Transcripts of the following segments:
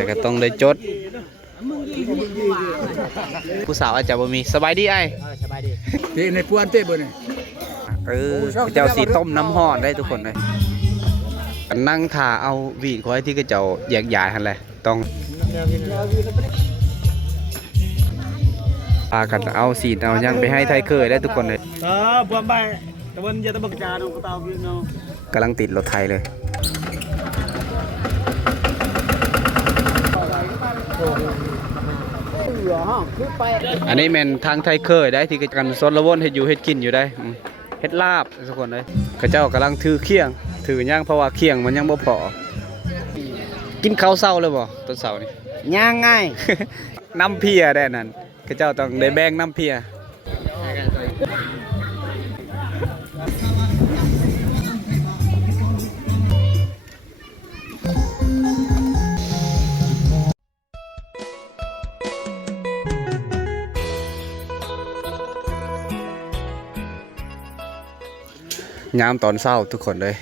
แต่ก็ต้องได้จดผู้สาวอาจจะบ่มีสบายดีไอ้สบายดีเต้ในพวนเต้บ่นี่เจ้าสีต้มน้ำห่อนได้ทุกคนเลยนั่งถ่าเอาวีดคอยที่ก็เจ้าแยกย้ายหั่นแหละต้องพากันเอาสีเอายังไปให้ไทยเคยได้ทุกคนเลยพวงไปตะวันจะตะบักจาดูกระเตาพี่น้องกำลังติดรถไทยเลยอันนี้แม่นทางไทยเคยได้ที่กันซดละวนเฮ็ดอยู่เฮ็ดกินอยู่ได้เฮ็ดลาบทุกคนเลยข้าเจ้ากำลังถือเคียงถือย่างเพราะว่าเคียงมันยังบ่พอกินข้าวเช้าเลยบ่ตอนเช้านี่ย่างง่าย น้ำเพียได้นั่นข้าเจ้าต้องได้แบ่งน้ำเพียยามตอนเช้าทุกคนเลย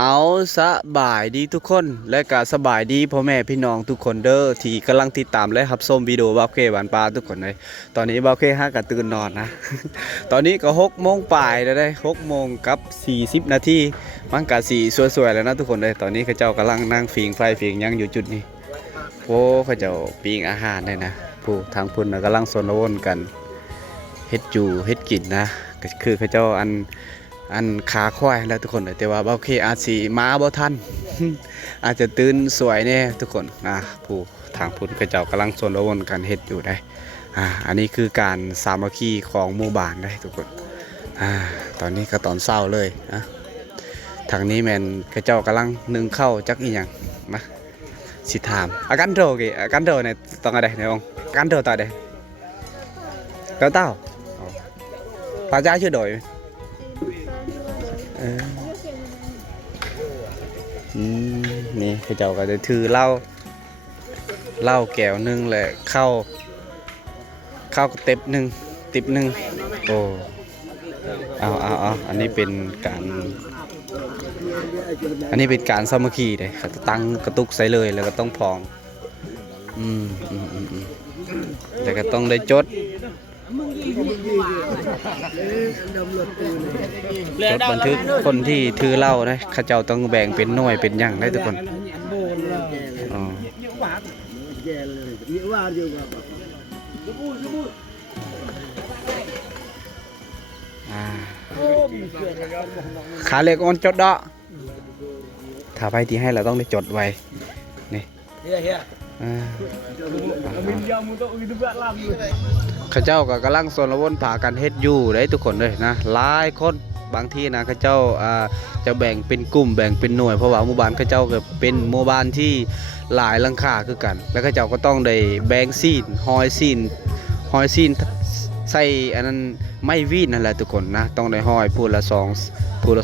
เอาสบายดีทุกคนและก็สบายดีพ่อแม่พี่น้องทุกคนเด้อที่กำลังติดตามและรับชมวิดีโอบ่าวเคหวานปลาทุกคนเลยตอนนี้บ่าวเคห้าก็ตื่นนอนนะ ตอนนี้ก็6 โมงปลายแล้วได้6 โมงกับ40 นาทีมันก็สีสวยๆแล้วนะทุกคนเลยตอนนี้เขาเจ้ากำลังนั่งฟิงไฟฟิงยังอยู่จุดนี้โอ้เขาเจ้าปิ้งอาหารได้นะผู้ทางพุ่นกำลังสนวนกันเฮ็ดจูเฮ็ดกินนะก็คือเขาเจ้าอันขาควายแล้วทุกคนแต่ว่าโอเคอาจสิมาบ่ทัน อาจจะตื่นสวยแน่ทุกคนผู้ทางพุ่นเขาเจ้ากำลังสนวนกันเฮ็ดอยู่ได้อันนี้คือการสามัคคีของหมู่บ้านได้ทุกคนตอนนี้ก็ตอนเช้าเลยนะทางนี้แม่นเขาเจ้ากำลังนึ่งข้าวจักอีหยังนะสิถามอาการโตกี่อาการโตเนี่ยต้องอะไรเนี่ยองอาการโตต่อได้เต้าพระเจ้าช่วยโดยนี่เขาเจ้าก็จะถือเหล้าแก้วนึงแหละข้าวเต็บนึงติบนึงโอ้เอาอันนี้เป็นการสามัคคีเลยเขาจะตั้งกระตุกใส่เลยแล้วก็ต้องพองแต่ก็ต้องได้จดบันทึกคนที่ถือเหล้านะข้าเจ้าต้องแบ่งเป็นหน่วยเป็นอย่างได้ทุกคนขาเล็กอ่อนจดดอกถ้าไปที่ให้เราต้องได้จดไว้นี่ข้าเจ้าก็กำลังสนวนผ่ากันเฮ็ดอยู่ได้ทุกคนเลยนะหลายคนบางที่นะข้าเจ้าจะแบ่งเป็นกลุ่มแบ่งเป็นหน่วยเพราะว่าหมู่บ้านข้าเจ้าก็เป็นหมู่บ้านที่หลายหลังคาคือกันแล้วข้าเจ้าก็ต้องได้แบ่งซีนหอยซีนใส่อันนั้นไม่วีนนั่นแหละทุกคนนะต้องได้หอยพูดละ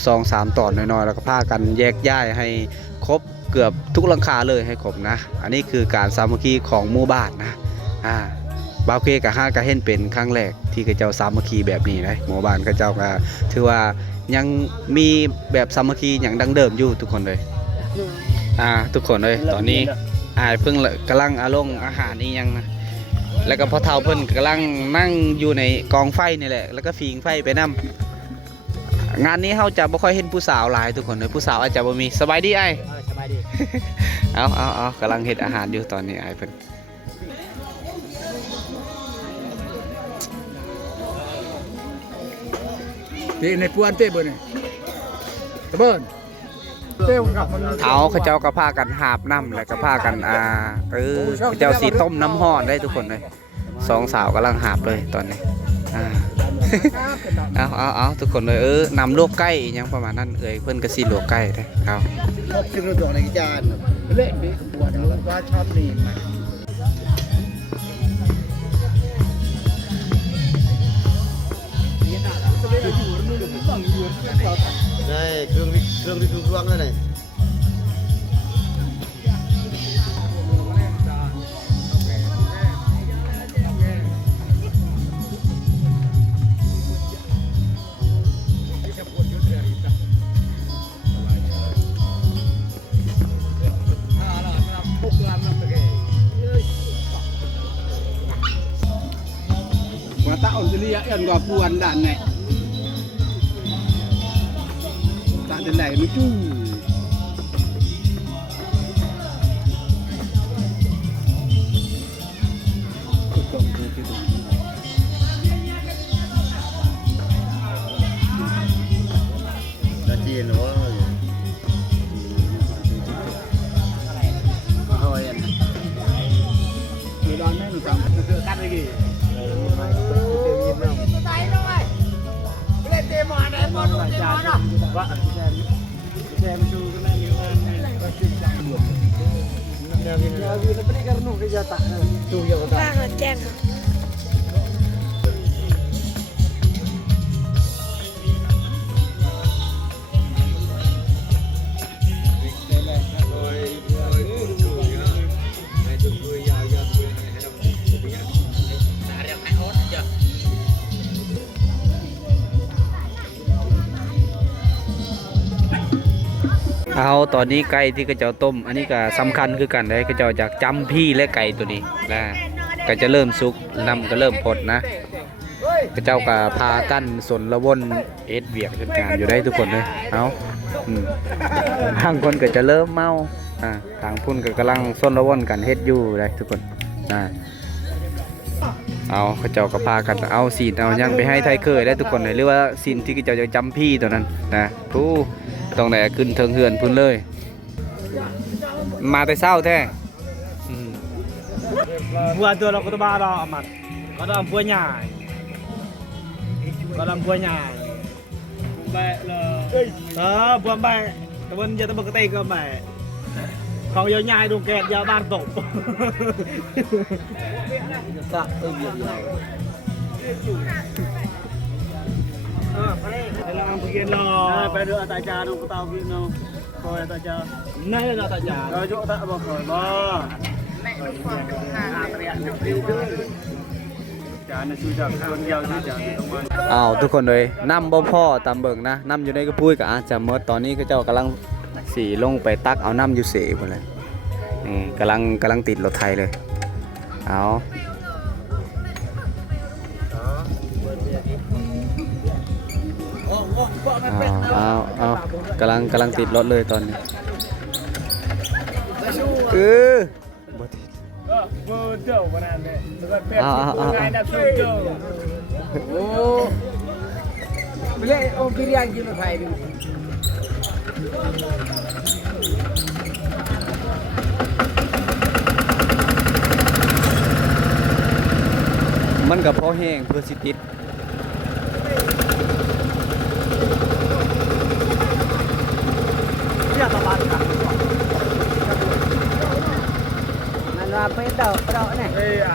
2-3 ตอนน้อยๆแล้วก็พากันแยกย้ายให้ครบเกือบทุกหลังคาเลยให้ครบนะอันนี้คือการสามัคคีของหมู่บ้านนะบ่าวเคกับ5ก็เห็นเป็นครั้งแรกที่เขาเจ้าสามัคคีแบบนี้นะหมู่บ้านเขาเจ้าก็ถือว่ายังมีแบบสามัคคีอย่างดังเดิมอยู่ทุกคนเลยทุกคนเลยตอนนี้เพิ่งกำลังอาหารนี่ยังนะแล้วก็พ่อเฒ่าเพิ่นกำลังนั่งอยู่ในกองไฟนี่แหละแล้วก็ฟิงไฟไปนำงานนี้เขาจะไม่ค่อยเห็นผู้สาวหลายทุกคนเลยผู้สาวอาจจะบ่มีสบายดีไอ้สบายดี เอากำลังเฮ็ดอาหารอยู่ตอนนี้ไอ้เพิ่นเต้ในพวนเต้บ่นี่ตะเบิ้นเขาเจ้าก็พากันหาบน้ำแล้วก็พากันเขาเจ้าสีต้มน้ำห่อนได้ทุกคนเลย2 สาวกำลังหาบเลยตอนนี้เอาทุกคนเลยนำลวกไก่ยังประมาณนั้นเพิ่นก็สิลวกไก่ได้เอาชอบกินดอกในจานเละเบะปวดแล้วว่าชอบนี่ได้เครื่องช่วงนั่นเลย tak on dia yang gua puan dan nek. Tak ada lain lucu. Đã chiên nó Thôi anh. Người đón mấy người cầm tự cắt đi kì.เอาตอนนี้ไก่ที่กระเจ้าต้มอันนี้ก็สำคัญคือกันเลยกระเจ้าจากจำพี่และไก่ตัวนี้นะก็จะเริ่มสุกน้ำก็เริ่มพดนะกระเจ้าก็พากันสนละวนเอ็ดเวียกจนงานอยู่ได้ทุกคนเลยเอาทางคนก็จะเริ่มเมาทางพุ่นก็กำลังสนละวนกันเฮ็ดอยู่ได้ทุกคนเอากระเจ้าก็พากันเอาสีนเอายังไปให้ไทยเคยได้ทุกคนเลยหรือว่าสีนที่กระเจ้าจะจำพี่ตัวนั้นนะผู้ต้องไหนขึ้นเทิงเฮือนพุ่นเลยมาแต่เศร้าแท้ buat tu lah kota bara amat. Kota ampunya. Kota ampunya. Baik lah. Buat baik. Teman je teman ketai ke baik. Kau yang nyai dong ket dia bar top. Tak dalam bagian lah. Pada tak jar dong kau tahu gino. Kau tak jar. Nah tak jar. Kau jok tak apa kau. Bah. อ้าวทุกคนเลยน้ำบ่พ่อตามเบิ่งนะน้ำอยู่ในกระพุ้ยกับอาจจะเมื่อตอนนี้ก็เจ้ากำลังสีลงไปตักเอาน้ำอยู่เสพหมดเลยนี่กำลังติดรถไทยเลยเอากำลังติดรถเลยตอนนี้Bodoh mana ni. Pegang dah bodoh. Oh. Bila pilihan jenis saya ni. มันกับพอแห้งเพื่อสิติด Dia tak patah. Apa itu? Perok ni. Iya.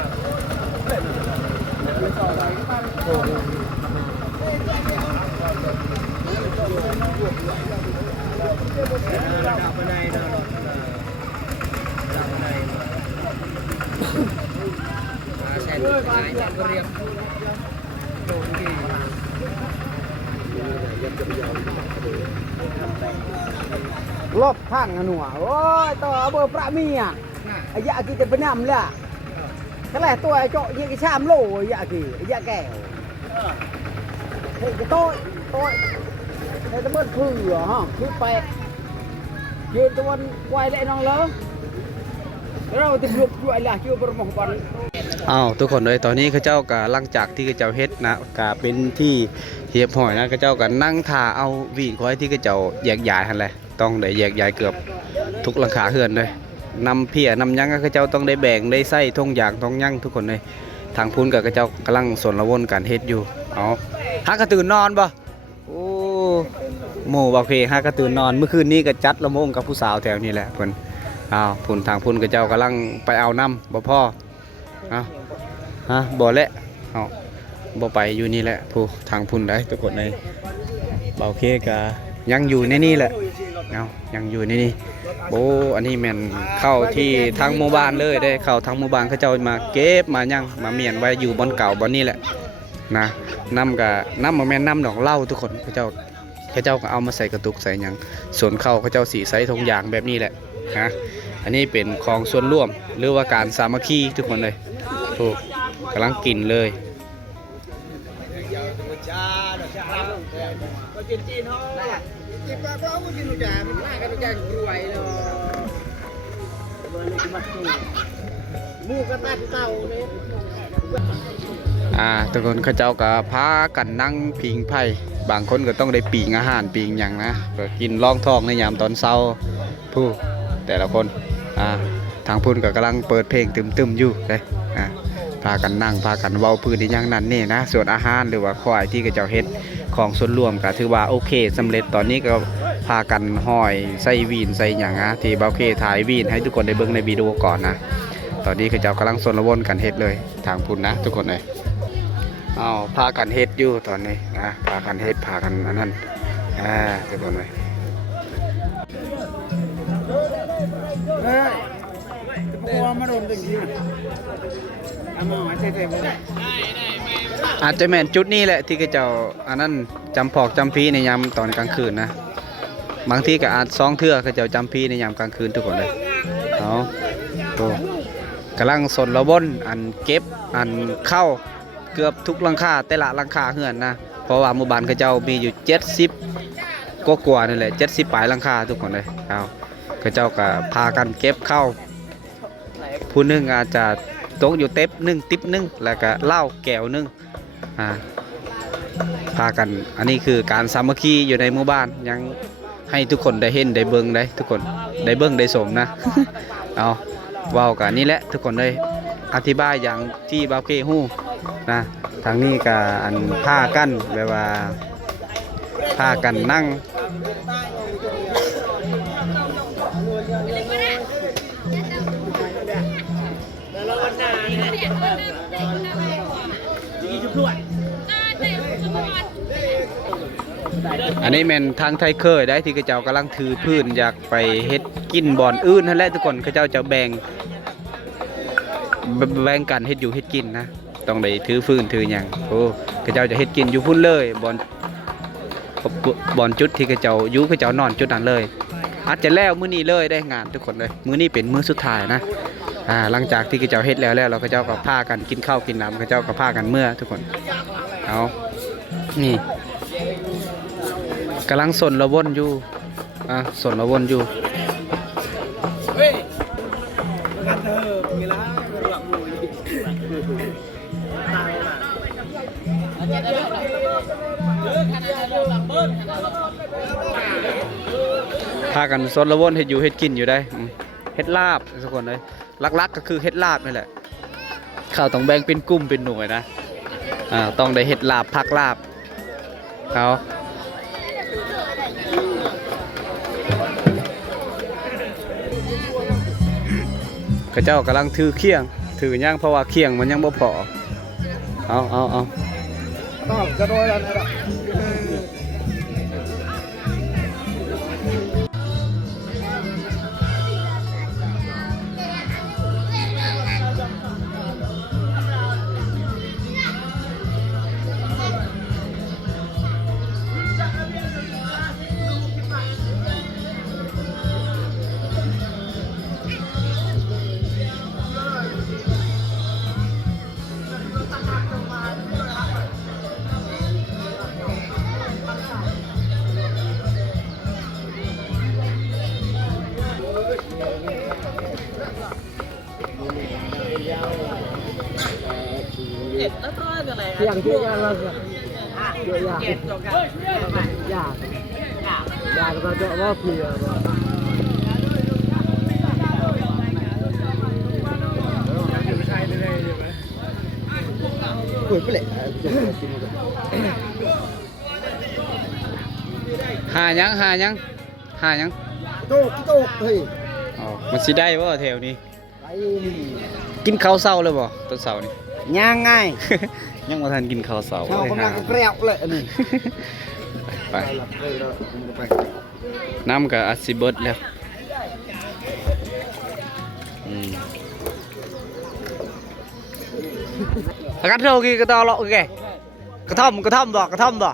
Lop hang anu. Oh, itu apa prak mi ah. Ayah kita benam lah. Kalau tu cok dia ke sam lo ayah ke. Hei ke toi. Hei teman phư ha, phư pek. Dia tuan quay lại nong lo.เราติดลุกด้วยล่ะชื่อประมงวัน อ้าวทุกคนเลยตอนนี้ข้าเจ้าก็หลังจากที่ข้าเจ้าเฮ็ดนะก็เป็นที่เหียบหอยนะข้าเจ้าก็นั่งท่าเอาวีดคอยที่ข้าเจ้าแยกย้ายหั่นแหละต้องได้แยกย้ายเกือบทุกหลังคาเฮือนเลยนำเพียนำยังข้าเจ้าต้องได้แบ่งได้ใส่ทงอย่างทงยังทุกคนเลยทางพุ่นกับข้าเจ้ากำลังสนละวนกันเฮ็ดอยู่เอาฮักกระตื่นนอนบ่โอ้โมบ่เพฮักกระตื่นนอนเมื่อคืนนี้ก็จัดละโมงกับผู้สาวแถวนี้แหละเพิ่นอ้าวพุ่นทางพุ่นข้าเจ้ากำลังไปเอาน้ำบ่พ่อบ่แหละเอาบ่ไปอยู่นี่แหละผู้ทางพุ่นได้ทุกคนเลยเบาเคก็ยังอยู่ในนี่แหละเอายังอยู่ในนี่โอ้อันนี้แม่นเข้าที่ทางหมู่บ้านเลยได้เข้าทางหมู่บ้านเขาเจ้ามาเก็บมายังมาเมียนไว้อยู่บนเก่าบนนี่แหละนะน้ำกับน้ำมาแม่นน้ำดอกเหล้าทุกคนเขาเจ้าก็เอามาใส่กระตุกใส่ยังส่วนเข้าเขาเจ้าสีใส่ทงยางแบบนี้แหละนะอันนี้เป็นของส่วนร่วมหรือว่าการสามัคคีทุกคนเลยถูกกำลังกินเลย จีนจีนเขา กินปลาเปล่าก็กินลูกจ่ามันง่ายกันลูกจ่ารวยเลยหมูกระตัดเต่าเนี่ย ทุกคนเขาเจ้าก็พากันนั่งพิงไผ่บางคนก็ต้องได้ปีงอาหารปีงอย่างนะก็กินรองท้องในยามตอนเช้าผู้แต่ละคนทางพุ่นก็กำลังเปิดเพลงตึมๆอยู่เลยพากันนั่งพากันเว้าพื้นที่อย่างนั้นนี่นะส่วนอาหารหรือว่าควายที่เขาเจ้าเฮ็ดของส่วนรวมก็ถือว่าโอเคสำเร็จตอนนี้ก็พากันห้อยใส่วีนใส่อย่างนะที่บ่าวเคถ่ายวีนให้ทุกคนได้เบิ่งในวิดีโอก่อนนะตอนนี้เขาเจ้ากำลังสนละวนกันเฮ็ดเลยทางพุ่นนะทุกคนเลยพากันเฮ็ดอยู่ตอนนี้นะพากันเฮ็ดพากันอันนั้นทุกคนเลย เฮ้ยจะพวกมาโดนตึงที่อาหมอใช่ๆบ่ได้ อาจจะแม่นจุดนี้แหละที่เขาเจ้าอันนั้นจำพอกจำพีในยามตอนกลางคืนนะบางทีก็อาจ2 เทื่อเขาเจ้าจำพีในยามกลางคืนทุกคนเลยโอ้กำลังสนระวนอันเก็บอันเข้าเกือบทุกหลังคาแต่ละหลังคาเฮือนนะเพราะว่าหมู่บ้านเขาเจ้ามีอยู่70กว่านี่แหละ70ปลายหลังคาทุกคนเลยเขาเจ้าก็พากันเก็บเข้าผู้หนึงอาจจะตกอยู่ติ๊บนึงแล้วก็เหล้าแก้วนึงพากันอันนี้คือการสามัคคีอยู่ในหมู่บ้านยังให้ทุกคนได้เห็นได้เบิ่งได้ทุกคนได้เบิ่งได้สมนะ เอาว้าวกันนี่แหละทุกคนได้อธิบายอย่างที่บ่าวเคฮู้นะทางนี้ก็อันผ้ากันแบบว่าผ้ากันนั่งอันนี้แม่นทางไทยเคยได้ที่เขาเจ้ากำลังถือพื้นอยากไปเฮ็ดกินบ่อนอื่นนั่นแหละทุกคนเขาเจ้าจะแบ่งกันเฮ็ดอยู่เฮ็ดกินนะต้องได้ถือพื้นถือหยังเขาเจ้าจะเฮ็ดกินอยู่พุ่นเลยบ่อนจุดที่เขาเจ้าอยู่เขาเจ้านอนจุดนั้นเลยอาจจะแล้วมื้อนี้เลยได้งานทุกคนเลยมื้อนี้เป็นมื้อสุดท้ายนะหลังจากที่เขาเจ้าเฮ็ดแล้วเราเขาเจ้าก็พากันกินข้าวกินน้ำเขาเจ้าก็พากันเมื่อทุกคนเอานี่กำลังสนระวนอยู่สนระวนอยู่พากันสนระวนเฮ็ดอยู่เฮ็ดกินอยู่ได้เฮ็ดลาบทุกคนเลยลักๆก็คือเฮ็ดลาบนี่แหละข้าวต้องแบ่งเป็นกลุ่มเป็นหน่วยนะต้องได้เฮ็ดลาบพักลาบเขาเจ้ากำลังถือเคียงถือย่างเพราะว่าเคียงมันยังบ่พอเอาต้องกระโดดแล้วนะอย่างที่ยากเรายากเราจะว่าเผื่อเปิดไปเลยหายังโตกเฮ้ยมันสิได้บ่แถวนี้กินข้าวเช้าเลยบ่ตอนเช้านี่ย่างง่าย ยังบ่ทันกินข้าวเช้าเช้ากำลังเกลียวเลยนี่ไปน้ำกับอาซิเบิร์ดแล้วกระทงกี่กระตอเลาะแกกระท่อมบ่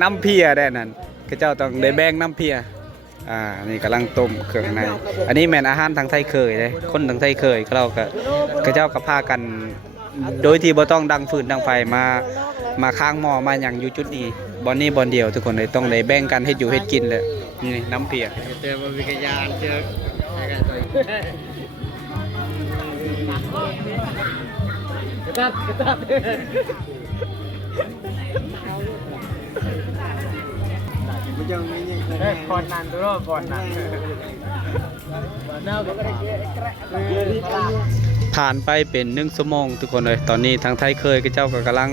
น้ำเพียได้นั่นข้าเจ้าต้องได้แบ่งน้ำเพียนี่กำลังต้มเครื่องในอันนี้แม่นอาหารทางไทยเคยเลยคนทางไทยเคยเราก็ข้าเจ้าก็พากันโดยที่บ่ต้องดังฟืนดังไฟ มาค้างหม้อมาอย่างอยู่จุดนี้บอนนี้บอนเดียวทุกคนเลยต้องเลยแบ่งกันเฮ็ดอยู่เฮ็ดกินเลยนี่น้ำเปียก เจอมันมีกระยานเจออะไรกันตัว กระตับกระตับ มันยังไม่ยัง ก่อนนั้นตัวก่อนนั้นก็ได้เยอะ ผ่านไปเป็น1 ชั่วโมงทุกคนเลยตอนนี้ทางไทยเคยเขาเจ้าก็กำลัง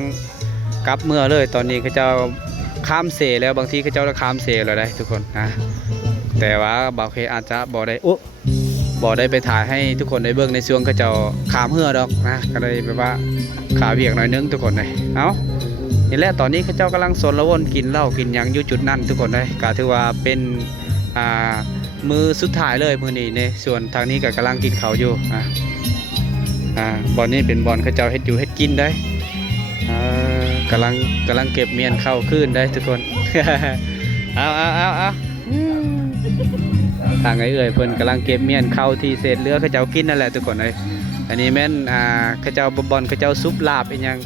กลับเมื่อเลยตอนนี้เขาเจ้าข้ามเสแล้วบางทีเขาเจ้าจะข้ามเสแล้วได้ทุกคนนะแต่ว่าบางเคอาจจะบ่ได้บ่ได้ไปถ่ายให้ทุกคนได้เบิ่งในช่วงเขาเจ้าข้ามเหือดอกนะก็เลยแบบว่าขาเวียกหน่อยนึงทุกคนเลยเอานี่แหละตอนนี้เขาเจ้ากำลังสนละวนกินเหล้ากินหยังอยู่จุดนั้นทุกคนเลยก็ถือว่าเป็นมือสุดท้ายเลยมือนี้เนี่ยส่วนทางนี้ก็กำลังกินเขาวอยู่บอลนี้เป็นบอลเขาเจ้าเฮ็ดอยู่เฮ็ดกินได้กำลังเก็บเมียนเข้าขึ้นได้ทุกคน เอาทางไอ้เอ่ยเพิ่นกำลังเก็บเมียนเข้าที่เศษเรือเขาเจ้ากินนั่นแหละทุกคนเลยอันนี้แม่นเขาเจ้าบอลเขาเจ้าซุปลาบเป็นยัง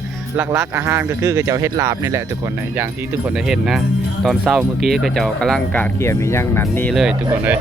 ลักๆอาหารก็คือเขาเจ้าเฮ็ดลาบนี่แหละทุกคนเลยอย่างที่ทุกคนได้เห็นนะตอนเช้าเมื่อกี้เขาเจ้ากำลังกะเกี่ยมีอย่างนั้นนี่เลยทุกคนเลย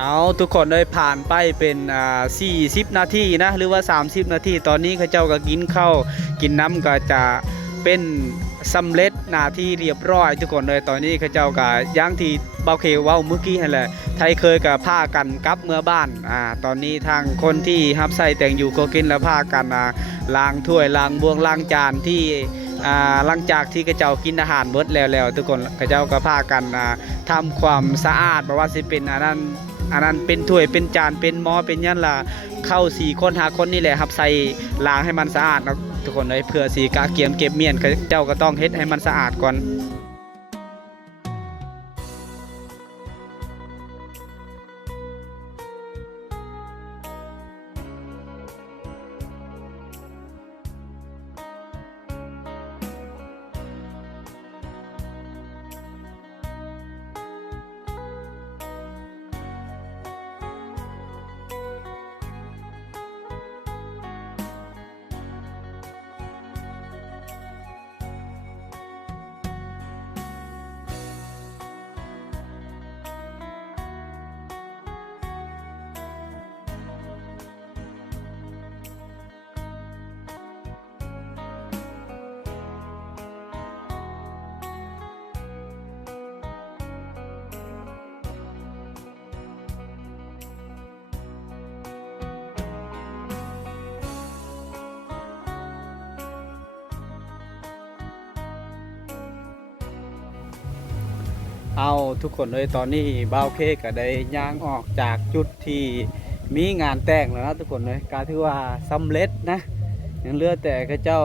เอาทุกคนเลยผ่านไปเป็น40 นาทีนะหรือว่า30 นาทีตอนนี้เขาเจ้าก็กินข้าวกินน้ำก็จะเป็นสำเร็จหน้าที่เรียบร้อยทุกคนเลยตอนนี้เขาเจ้าก็ย่างที่เบาเคว่าเมื่อกี้นั่นแหละไทยเคยกับผ้ากันกลับเมื่อบ้านตอนนี้ทางคนที่ฮับใส่แต่งอยู่ก็กินแล้วผ้ากันล้างถ้วยล้างบวงล้างจานที่หลังจากที่เขาเจ้ากินอาหารเบิดแล้วทุกคนเขาเจ้าก็ผ้ากันทำความสะอาดเพราะว่าสิเป็นอันนั้นเป็นถ้วยเป็นจานเป็นหม้อเป็นยันล่ะเข้า4 คน5 คนนี่แหละครับใส่ล้างให้มันสะอาดนะทุกคนเลยเพื่อสีกะเกียมเก็บเมียนเจ้าก็ต้องเฮ็ดให้มันสะอาดก่อน เอาทุกคนเลยตอนนี้บ่าวเคก็ได้ย่างออกจากจุดที่มีงานแต่งแล้วนะทุกคนเลยก็ถือว่าสำเร็จนะยังเหลือแต่ก็เจ้า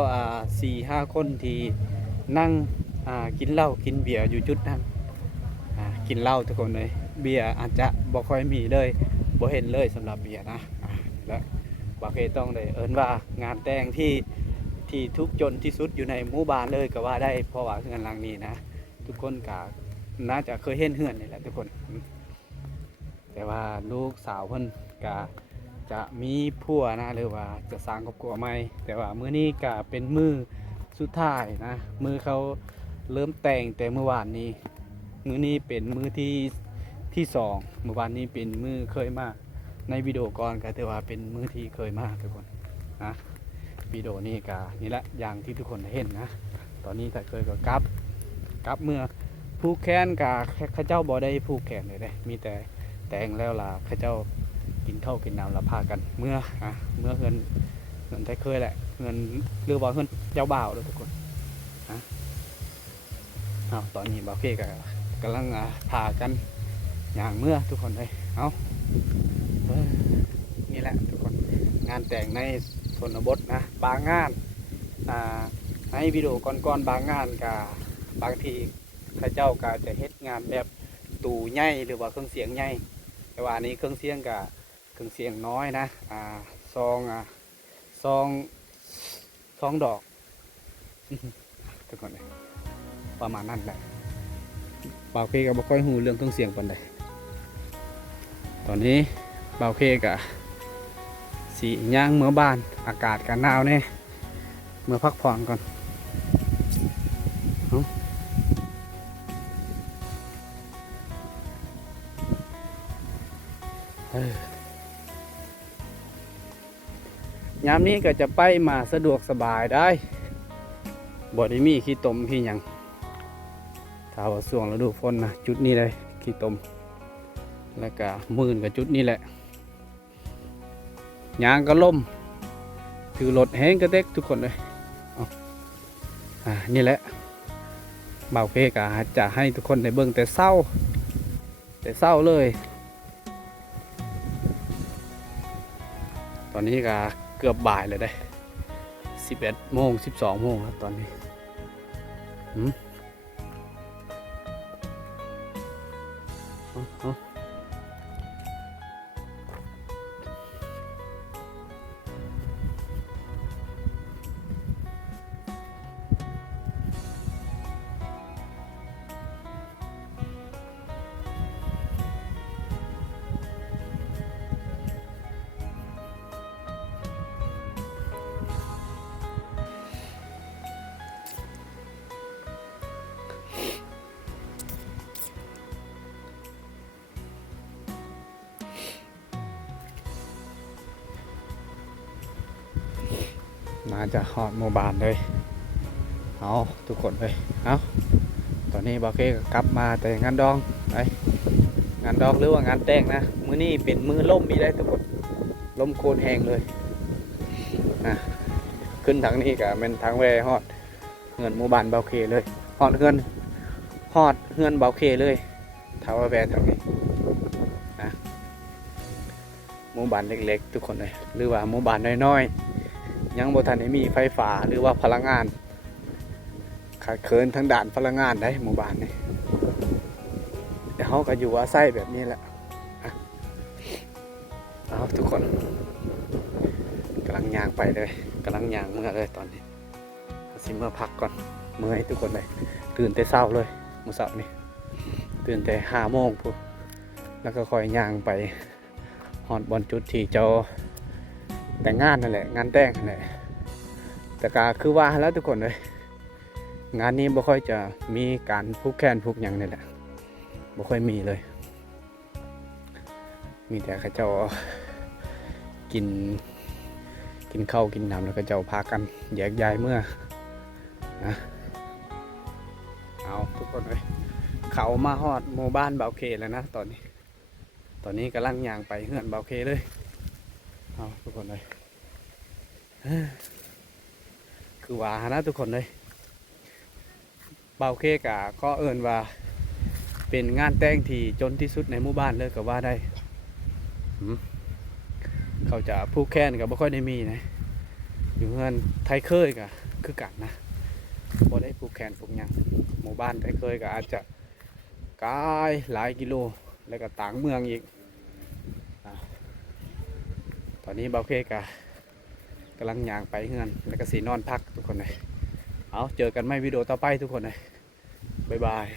4-5 คนที่นั่งกินเหล้ากินเบียร์อยู่จุดนั้นกินเหล้าทุกคนเลยเบียร์อาจจะบ่ค่อยมีเลยบ่เห็นเลยสำหรับเบียร์นะและบ่าวเคต้องได้เอิ้นว่างานแต่งที่ทุกข์จนที่สุดอยู่ในหมู่บ้านเลยก็ว่าได้เพราะว่าเฮือนหลังนี้นะทุกคนก็น่าจะเคยเห็นเฮือนนี่แหละทุกคนแต่ว่าลูกสาวเพิ่นก็จะมีผัวนะหรือว่าจะสร้างครอบครัวใหม่แต่ว่ามื้อนี้ก็เป็นมื้อสุดท้ายนะมื้อเขาเริ่มแต่งแต่เมื่อวานนี้มื้อนี้เป็นมื้อที่สองเมื่อวานนี้เป็นมื้อเคยมาในวิดีโอก่อนก็ถือว่าเป็นมื้อที่เคยมาทุกคนนะวิดีโอนี้ก็นี่แหละอย่างที่ทุกคนได้เห็นนะตอนนี้ถ้าเคยก็กลับเมื่อผูกแขนกับข้าเจ้าบ่ได้ผูกแขนเลยเด้มีแต่แต่งแล้วล่ะข้าเจ้ากินข้าวกินน้ำแล้วพากันเมื่อเงินได้เคยแหละเงินหรือว่าเงินเจ้าบ่าวเลยทุกคนตอนนี้บ่าวเคก็กำลังพากันอย่างเมื่อทุกคนเลยนี่แหละทุกคนงานแต่งในชนบทนะบางงานในวิดีโอก่อนๆบางงานกับบางทีข้าเจ้าก็จะเฮ็ดงานแบบตู่ใหญ่หรือว่าเครื่องเสียงใหญ่แต่ว่านี้เครื่องเสียงกับเครื่องเสียงน้อยนะซองดอก ทุกคนเลยประมาณนั้นแหละบ่าวเคก็บ่ค่อยหูเรื่องเครื่องเสียงปานใดตอนนี้บ่าวเคก็สีย่างเมื่อบ้านอากาศกันหนาวเนี่ยเมื่อพักผ่อนก่อนยามนี้ก็จะไปมาสะดวกสบายได้บ่ได้มีขี้ตมขี้หยังถ้าว่าช่วงฤดูฝนนะจุดนี้เลยขี้ตมแล้วก็มื่นกับจุดนี้แหละยางก็ล่มถือรถแห้งกระเต็กทุกคนเลยนี่แหละบ่าวเพกจะให้ทุกคนได้เบิ่งแต่เศร้าเลยตอนนี้ก็เกือบบ่ายเลยได้11 โมง 12 โมงแล้วตอนนี้มาจะฮอดโมบานเลยเอาทุกคนเลยเอาตอนนี้บ่าวเคก็กลับมาแต่งานดองไปงานดองหรือว่างานแต่งนะมื้อนี้เป็นมื้อล่มมีได้ทุกคนล่มโคนแห้งเลยขึ้นทางนี้ก็เป็นทางแวฮอดเงินโมบานบ่าวเคเลยฮอดเงินบ่าวเคเลยถ้าว่าแวทางนี้หมู่บ้านเล็กๆทุกคนเลยหรือว่าหมู่บ้านน้อยๆยังบ่ทันได้มีไฟฟ้าหรือว่าพลังงานขาดเคินทั้งด่านพลังงานได้หมู่บ้านนี่แต่เขาก็อยู่อาศัยแบบนี้แหละเอาทุกคนกำลังย่างไปเลยกำลังย่างเมื่อเลยตอนนี้สิเมื่อพักก่อนเมื่อให้ทุกคนเลยตื่นแต่เช้าเลยมื้อเช้านี่ตื่นแต่5 โมงปุ๊บแล้วก็ค่อยย่างไปฮอดบอนจุดที่เจ้าแต่งงานนั่นแหละงานแต่งนั่นแหละแต่ก็คือว่าแล้วทุกคนเลยงานนี้บ่ค่อยจะมีการผูกแขนผูกหยังนี่แหละบ่ค่อยมีเลยมีแต่เขาเจ้ากินข้าวกินน้ำแล้วก็เจ้าพากันแยกย้ายเมื่อนะเอาทุกคนเลยเขามาฮอดหมู่บ้านบ่าวเคแล้วนะตอนนี้กำลังย่างไปเฮือนบ่าวเคเลยเอาทุกคนเลยคือว่านะทุกคนเลยบ่าวเคก็เอิ้นว่า เป็นงานแต่งที่จนที่สุดในหมู่บ้านเลยก็ว่าได้หืมเขาจะผู้แค้นก็บ่ค่อยได้มีนะอยู่เงินไทยเคยก็คือกันนะบ่ได้ผู้แค้นผู้หยังหมู่บ้านไทยเคยก็อาจจะไกลหลายกิโลแล้วก็ต่างเมืองอีกอ่าตอนนี้เบาเคก็กำลังย่างไปเฮือนแล้วก็สีนอนพักทุกคนเลยเอาเจอกันไม่วิดีโอต่อไปทุกคนเลยบ๊ายบาย